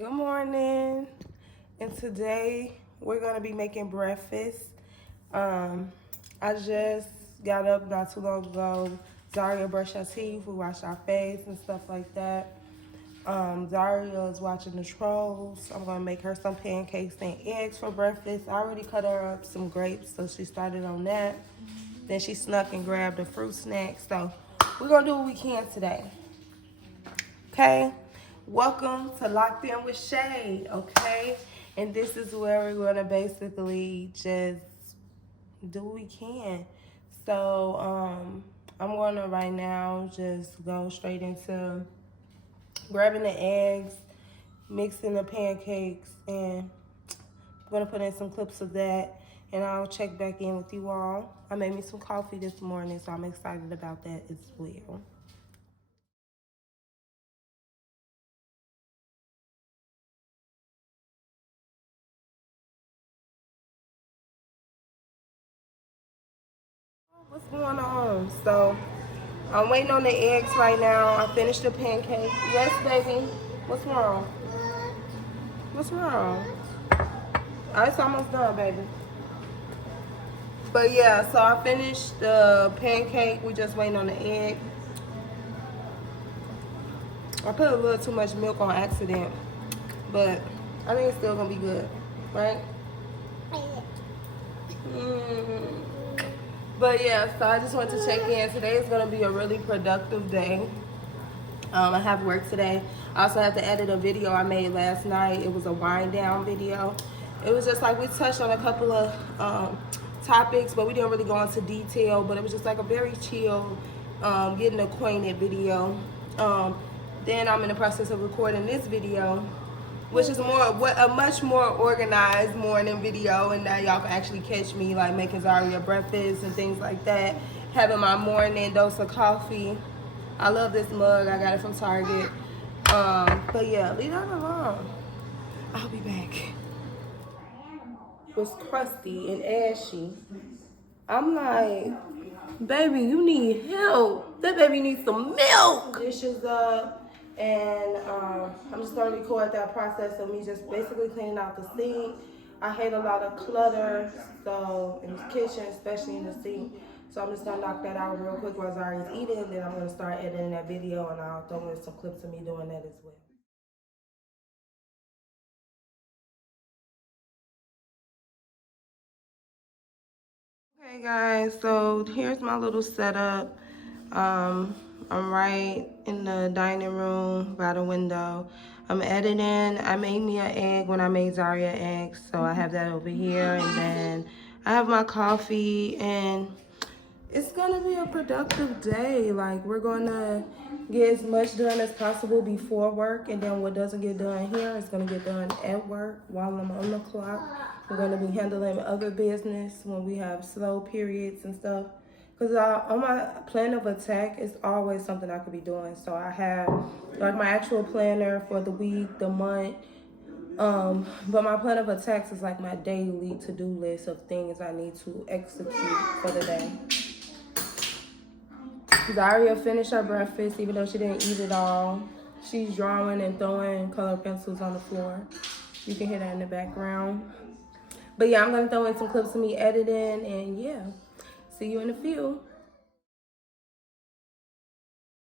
Good morning, and today we're gonna be making breakfast. I just got up not too long ago. Zaria brushed her teeth, we washed our face and stuff like that. Zaria is watching the Trolls. I'm gonna make her some pancakes and eggs for breakfast. I already cut her up some grapes, so she started on that. Then she snuck and grabbed a fruit snack. So we're gonna do what we can today. Okay? Welcome to Locked In with Shade, okay? And this is where we're gonna basically just do what we can. So, I'm gonna right now just go straight into grabbing the eggs, mixing the pancakes, and I'm gonna put in some clips of that, and I'll check back in with you all. I made me some coffee this morning, so I'm excited about that as well. What's going on? So I'm waiting on the eggs right now. I finished the pancake. Yes, baby. What's wrong? What's wrong? It's almost done, baby. But yeah, so I finished the pancake. We just waiting on the egg. I put a little too much milk on accident, but I think it's still gonna be good, right? Mm. But yeah, so I just wanted to check in. Today is gonna be a really productive day. I have work today. I also have to edit a video I made last night. It was a wind down video. It was just like we touched on a couple of topics, but we didn't really go into detail. But it was just like a very chill, getting acquainted video. Then I'm in the process of recording this video, which is a much more organized morning video, and now y'all can actually catch me like making Zaria breakfast and things like that, having my morning dose of coffee. I love this mug. I got it from Target. But yeah, leave that alone. I'll be back. It was crusty and ashy. I'm like, baby, you need help. That baby needs some milk. Dishes up, and I'm just gonna record that process of me just basically cleaning out the sink. I hate a lot of clutter, so in the kitchen, especially in the sink. So I'm just gonna knock that out real quick while Zari's eating, then I'm gonna start editing that video, and I'll throw in some clips of me doing that as well. Okay guys, so here's my little setup. I'm right in the dining room by the window. I'm editing. I made me an egg when I made Zaria eggs, so I have that over here. And then I have my coffee, and it's gonna be a productive day. Like, we're gonna get as much done as possible before work, and then what doesn't get done here is gonna get done at work while I'm on the clock. We're gonna be handling other business when we have slow periods and stuff. Cause on my plan of attack, it's always something I could be doing. So I have like my actual planner for the week, the month. But my plan of attacks is like my daily to-do list of things I need to execute for the day. Zaria finished her breakfast, even though she didn't eat it all. She's drawing and throwing color pencils on the floor. You can hear that in the background. But yeah, I'm gonna throw in some clips of me editing, and yeah, see you in a few.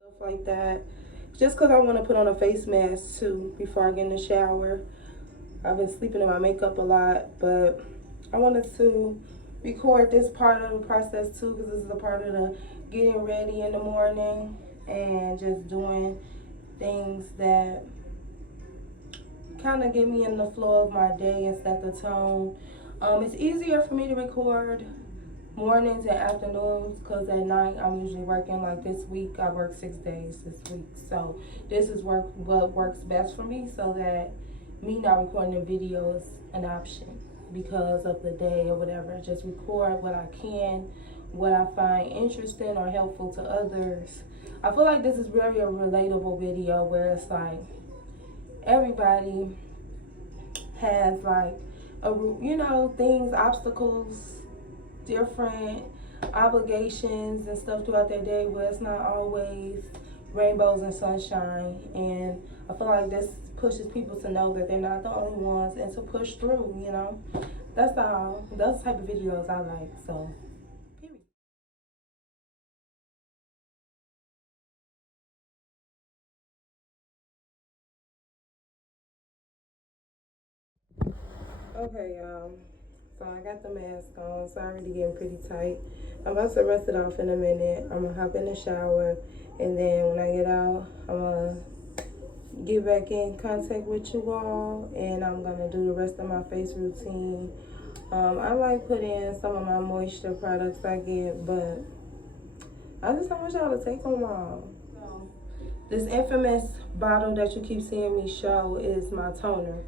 Stuff like that. Just cause I wanna put on a face mask too before I get in the shower. I've been sleeping in my makeup a lot, but I wanted to record this part of the process too, because this is a part of the getting ready in the morning and just doing things that kind of get me in the flow of my day and set the tone. It's easier for me to record mornings and afternoons because at night I'm usually working. Like this week I work 6 days this week, so this is what works best for me, so that me not recording a video is an option because of the day or whatever. Just record what I can, what I find interesting or helpful to others. I feel like this is very a relatable video where it's like everybody has like things, obstacles, different obligations and stuff throughout their day, where it's not always rainbows and sunshine. And I feel like this pushes people to know that they're not the only ones and to push through, you know. That's all. Those type of videos I like, so. Period. Okay, y'all. So I got the mask on. It's already getting pretty tight. I'm about to rest it off in a minute. I'm gonna hop in the shower, and then when I get out, I'm gonna get back in contact with you all, and I'm gonna do the rest of my face routine. I might put in some of my moisture products I get, but I just don't want y'all to take them all. So, this infamous bottle that you keep seeing me show is my toner.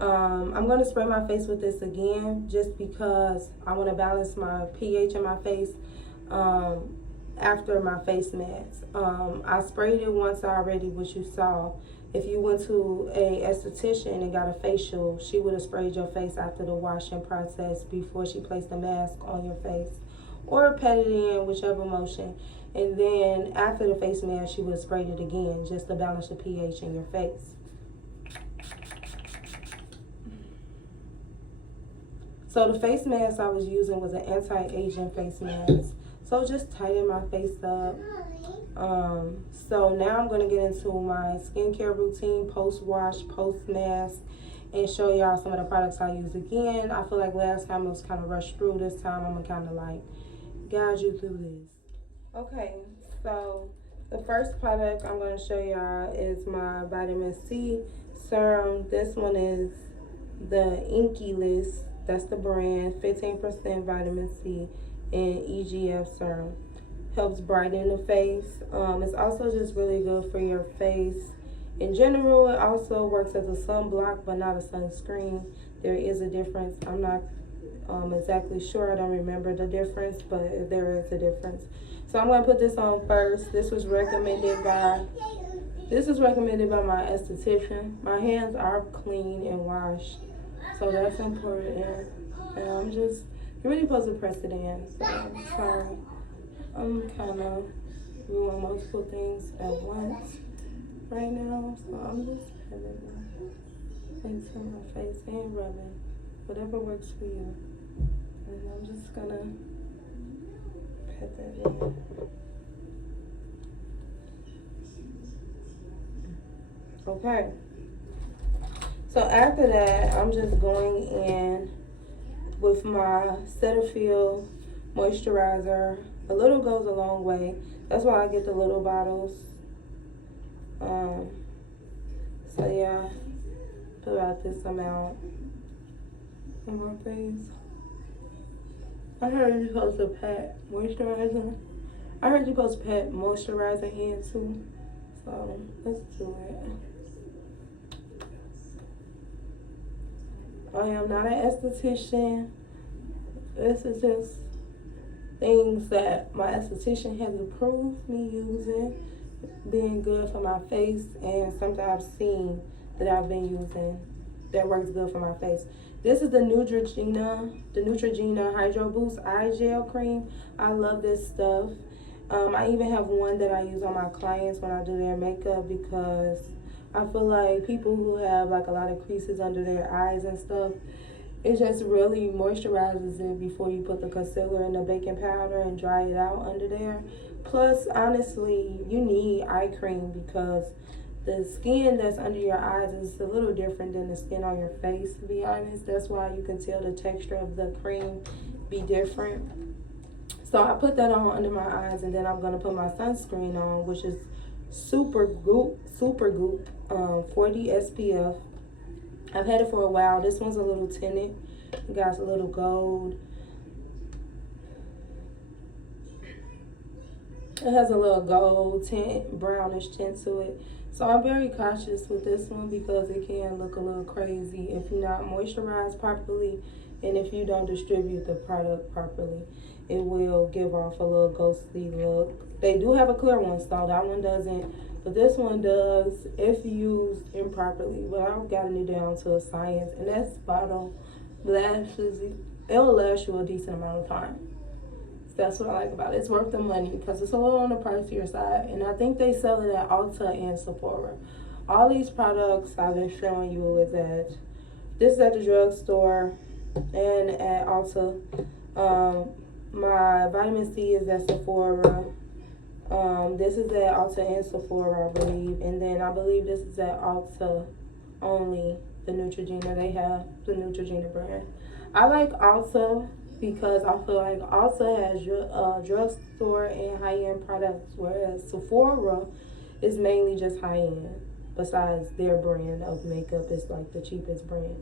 I'm going to spray my face with this again just because I want to balance my pH in my face after my face mask. I sprayed it once already, which you saw. If you went to a esthetician and got a facial, she would have sprayed your face after the washing process before she placed the mask on your face, or pat it in, whichever motion. And then after the face mask, she would have sprayed it again just to balance the pH in your face. So the face mask I was using was an anti-aging face mask. So just tighten my face up. So now I'm going to get into my skincare routine, post-wash, post-mask, and show y'all some of the products I use again. I feel like last time it was kind of rushed through. This time I'm going to kind of like guide you through this. Okay, so the first product I'm going to show y'all is my vitamin C serum. This one is the Inky List. That's the brand. 15% vitamin C and EGF serum. Helps brighten the face. It's also just really good for your face. In general, it also works as a sunblock, but not a sunscreen. There is a difference. I'm not exactly sure. I don't remember the difference, but there is a difference. So I'm going to put this on first. This was recommended by my esthetician. My hands are clean and washed, so that's important. And I'm just, you're really supposed to press it in. So I'm sorry. I'm kind of doing multiple things at once right now, so I'm just patting it into my face and rubbing, whatever works for you. And I'm just gonna pat that in. Okay. So after that, I'm just going in with my Cetaphil moisturizer. A little goes a long way. That's why I get the little bottles. So yeah, put about this amount on my face. I heard you're supposed to pat moisturizer. I heard you're supposed to pat moisturizer in too. So let's do it. I am not an esthetician. This is just things that my esthetician has approved me using, being good for my face, and something I've seen that I've been using that works good for my face. This is the Neutrogena Hydro Boost Eye Gel Cream. I love this stuff. I even have one that I use on my clients when I do their makeup because I feel like people who have like a lot of creases under their eyes and stuff, it just really moisturizes it before you put the concealer and the baking powder and dry it out under there. Plus, honestly, you need eye cream because the skin that's under your eyes is a little different than the skin on your face, to be honest. That's why you can tell the texture of the cream be different. So I put that on under my eyes, and then I'm going to put my sunscreen on, which is Super Goop 40 SPF. I've had it for a while. This one's a little tinted. It got a little gold. It has a little gold tint, brownish tint to it. So I'm very cautious with this one because it can look a little crazy if you're not moisturized properly and if you don't distribute the product properly. It will give off a little ghostly look. They do have a clear one, so that one doesn't. But this one does if used improperly. But I've gotten it down to a science. And that bottle it'll last you a decent amount of time. So that's what I like about it. It's worth the money because it's a little on the pricier side. And I think they sell it at Ulta and Sephora. All these products I've been showing you this is at the drugstore and at Ulta. My vitamin C is at Sephora. This is at Ulta and Sephora, I believe. And then I believe this is at Ulta only, the Neutrogena. They have the Neutrogena brand. I like Ulta because I feel like Ulta has drugstore and high-end products, whereas Sephora is mainly just high-end. Besides their brand of makeup is like the cheapest brand.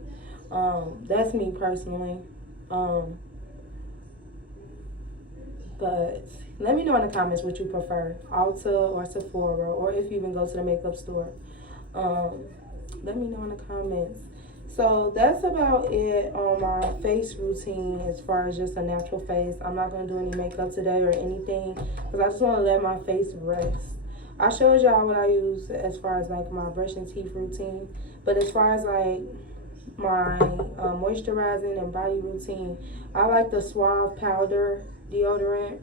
That's me personally. But let me know in the comments what you prefer, Ulta or Sephora, or if you even go to the makeup store. Let me know in the comments. So that's about it on my face routine as far as just a natural face. I'm not going to do any makeup today or anything because I just want to let my face rest. I showed y'all what I use as far as like my brushing teeth routine. But as far as like my moisturizing and body routine, I like the Suave powder deodorant.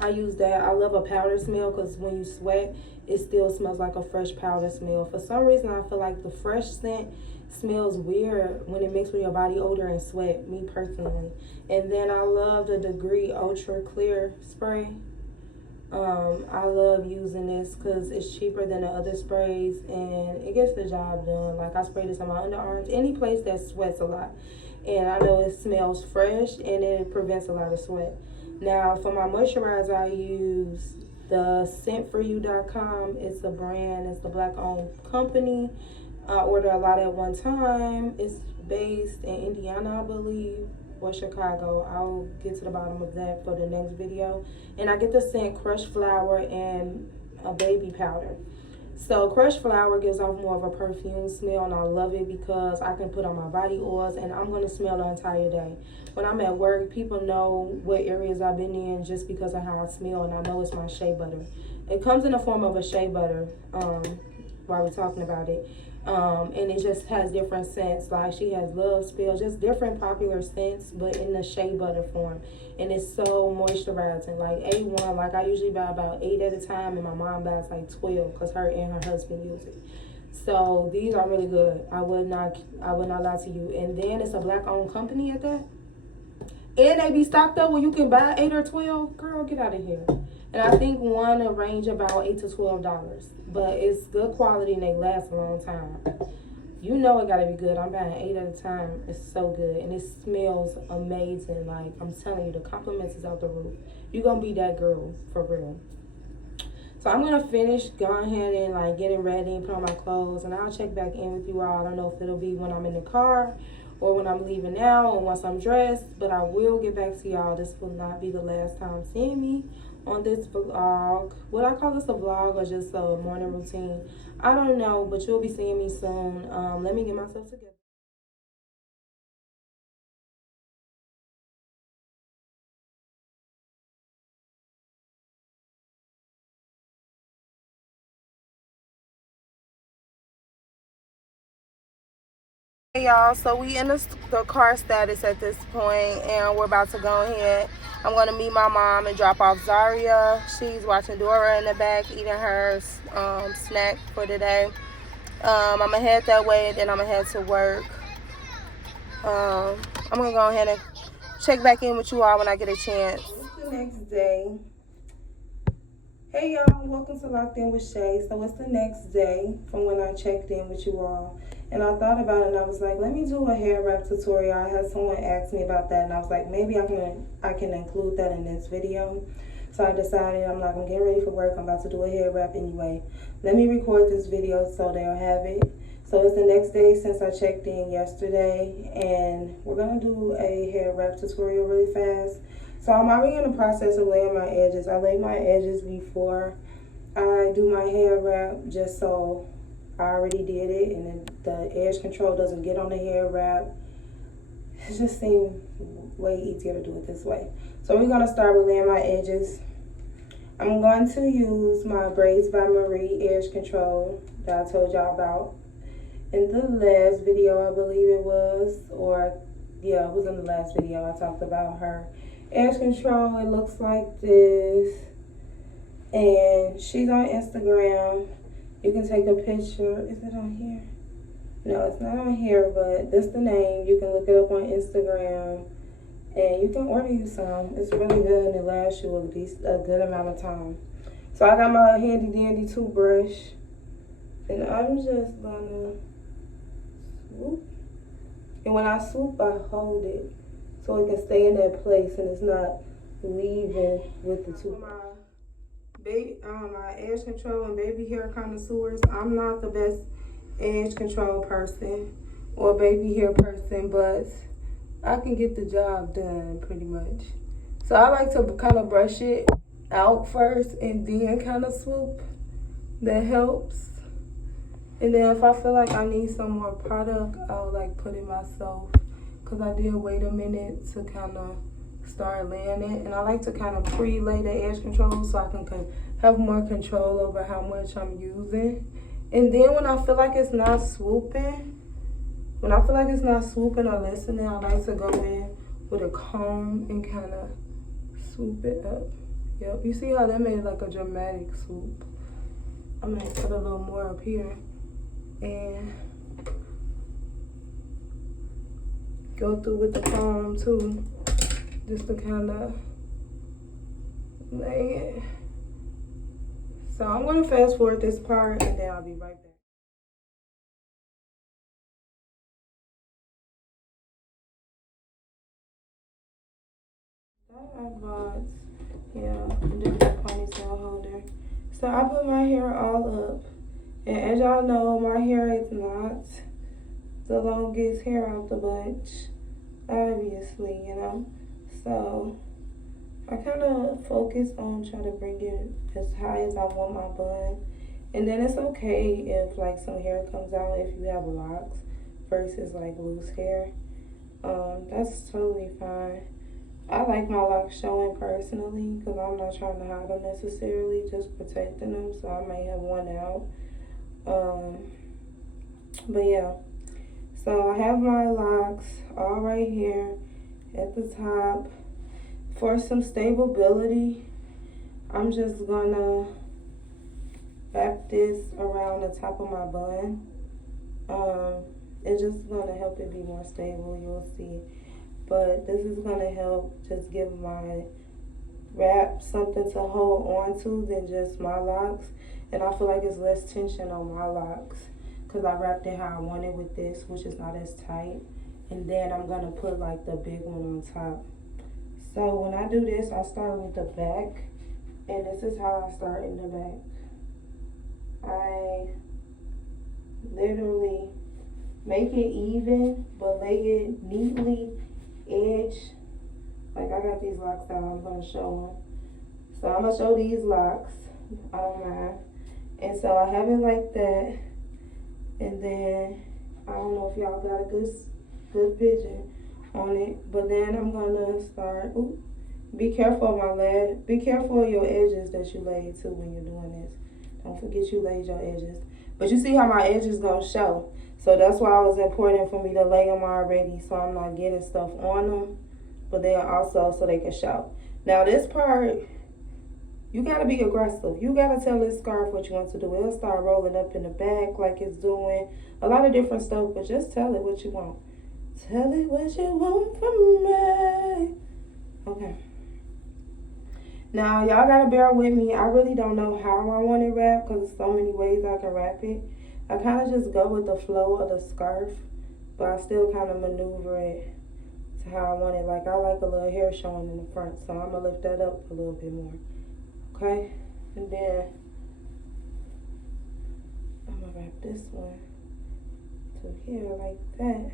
I use that. I love a powder smell because when you sweat, it still smells like a fresh powder smell. For some reason, I feel like the fresh scent smells weird when it mixes with your body odor and sweat, me personally. And then I love the Degree Ultra Clear Spray. I love using this because it's cheaper than the other sprays and it gets the job done. Like I spray this on my underarms, any place that sweats a lot. And I know it smells fresh and it prevents a lot of sweat. Now for my moisturizer, I use the scentforyou.com. It's a brand, it's a black owned company. I order a lot at one time. It's based in Indiana, I believe, or Chicago. I'll get to the bottom of that for the next video. And I get the scent crushed flower and a baby powder. So crushed flower gives off more of a perfume smell, and I love it because I can put on my body oils and I'm going to smell the entire day. When I'm at work, people know what areas I've been in just because of how I smell, and I know it's my shea butter. It comes in the form of a shea butter while we're talking about it. And it just has different scents. Like she has love spell, just different popular scents, but in the shea butter form. And it's so moisturizing. Like A1, like I usually buy about 8 at a time, and my mom buys like 12 because her and her husband use it. So these are really good. I would not lie to you. And then it's a black owned company at that. And they be stocked up where you can buy 8 or 12. Girl, get out of here. And I think one will range about $8 to $12. But it's good quality and they last a long time. You know it gotta be good. I'm buying 8 at a time. It's so good. And it smells amazing. Like, I'm telling you, the compliments is out the roof. You're gonna be that girl, for real. So I'm gonna finish going ahead and like getting ready and put on my clothes. And I'll check back in with you all. I don't know if it'll be when I'm in the car or when I'm leaving now or once I'm dressed. But I will get back to y'all. This will not be the last time seeing me on this vlog. Would I call this a vlog or just a morning routine? I don't know, but you'll be seeing me soon. Let me get myself together. Hey y'all, so we in the car status at this point, and we're about to go ahead. I'm going to meet my mom and drop off Zaria. She's watching Dora in the back, eating her snack for today. I'm going to head that way, and then I'm going to head to work. I'm going to go ahead and check back in with you all when I get a chance. It's the next day. Hey y'all, welcome to Locked In with Shay. So it's the next day from when I checked in with you all. And I thought about it and I was like, let me do a hair wrap tutorial. I had someone ask me about that and I was like, maybe I can include that in this video. So I decided I'm not going to get ready for work. I'm about to do a hair wrap anyway. Let me record this video so they'll have it. So it's the next day since I checked in yesterday. And we're going to do a hair wrap tutorial really fast. So I'm already in the process of laying my edges. I lay my edges before I do my hair wrap just so I already did it and then the edge control doesn't get on the hair wrap. It just seemed way easier to do it this way. So we're going to start with laying my edges. I'm going to use my Braids by Marie edge control that I told y'all about in the last video, I believe it was. Or yeah, it was in the last video I talked about her edge control. It looks like this. And she's on Instagram. You can take a picture. Is it on here? No, it's not on here, but that's the name. You can look it up on Instagram, and you can order you some. It's really good, and it lasts you a good amount of time. So I got my handy dandy toothbrush, and I'm just gonna swoop. And when I swoop, I hold it so it can stay in that place and it's not leaving with the toothbrush. My edge control and baby hair connoisseurs, I'm not the best edge control person or baby hair person, but I can get the job done pretty much. So I like to kind of brush it out first and then kind of swoop. That helps. And then if I feel like I need some more product, I'll like put it myself, because I did wait a minute to kind of start laying it. And I like to kind of pre-lay the edge control so I can have more control over how much I'm using. And then when I feel like it's not swooping, or listening, I like to go in with a comb and kind of swoop it up. Yep, you see how that made like a dramatic swoop? I'm gonna put a little more up here and go through with the comb too, just to kind of lay it. So I'm gonna fast forward this part and then I'll be right back. Yeah, and then the ponytail holder. So I put my hair all up, and as y'all know, my hair is not the longest hair out the bunch, obviously, you know. So I kind of focus on trying to bring it as high as I want my bun, and then it's okay if like some hair comes out if you have locks versus like loose hair. That's totally fine. I like my locks showing personally because I'm not trying to hide them necessarily, just protecting them, so I may have one out. But yeah, so I have my locks all right here at the top. For some stability, I'm just gonna wrap this around the top of my bun. It's just gonna help it be more stable, you'll see. But this is gonna help just give my wrap something to hold on to than just my locks. And I feel like it's less tension on my locks because I wrapped it how I wanted with this, which is not as tight. And then I'm gonna put like the big one on top. So when I do this, I start with the back, and this is how I start in the back. I literally make it even, but lay it neatly, edge. Like I got these locks out, I'm gonna show them. So I'm gonna show these locks, I don't mind. And so I have it like that, and then I don't know if y'all got a good vision on it, but then I'm gonna start. Ooh, be careful of be careful of your edges that you laid too when you're doing this. Don't forget you laid your edges. But you see how my edges gonna show. So that's why it was important for me to lay them already, so I'm not getting stuff on them, but then also so they can show. Now this part, you gotta be aggressive. You gotta tell this scarf what you want to do. It'll start rolling up in the back like it's doing a lot of different stuff, but just tell it what you want. Tell it what you want from me. Okay. Now, y'all gotta bear with me. I really don't know how I want it wrapped because there's so many ways I can wrap it. I kind of just go with the flow of the scarf, but I still kind of maneuver it to how I want it. Like, I like a little hair showing in the front, so I'm gonna lift that up a little bit more. Okay? And then I'm gonna wrap this one to here like that.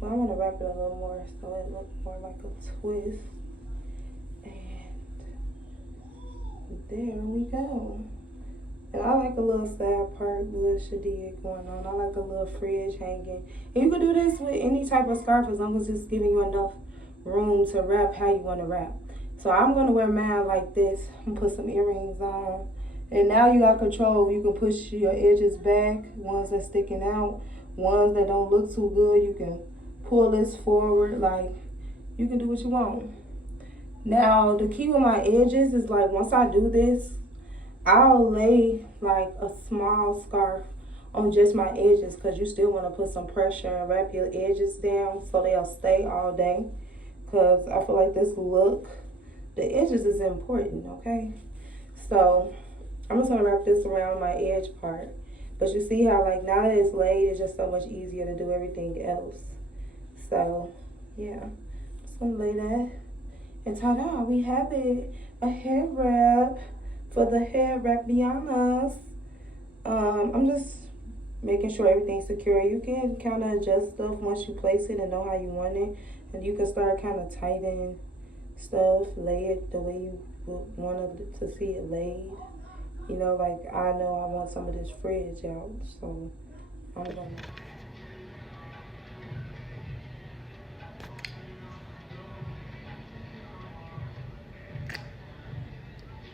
Well, I want to wrap it a little more so it looks more like a twist. And there we go. And I like a little side part, little shadid going on. I like a little fridge hanging. And you can do this with any type of scarf as long as it's giving you enough room to wrap how you want to wrap. So I'm going to wear mine like this and put some earrings on. And now you got control. You can push your edges back, ones that's sticking out, ones that don't look too good. You can pull this forward, like you can do what you want. Now the key with my edges is like once I do this, I'll lay like a small scarf on just my edges because you still want to put some pressure and wrap your edges down so they'll stay all day. Because I feel like this look, the edges is important, okay? So I'm just gonna wrap this around my edge part. But you see how like now that it's laid, it's just so much easier to do everything else. So yeah, just gonna lay that. And ta-da, we have it. A hair wrap for the hair wrapianas. I'm just making sure everything's secure. You can kind of adjust stuff once you place it and know how you want it. And you can start kind of tightening stuff, lay it the way you would want to see it laid. You know, like I know I want some of this fridge out, so I'm gonna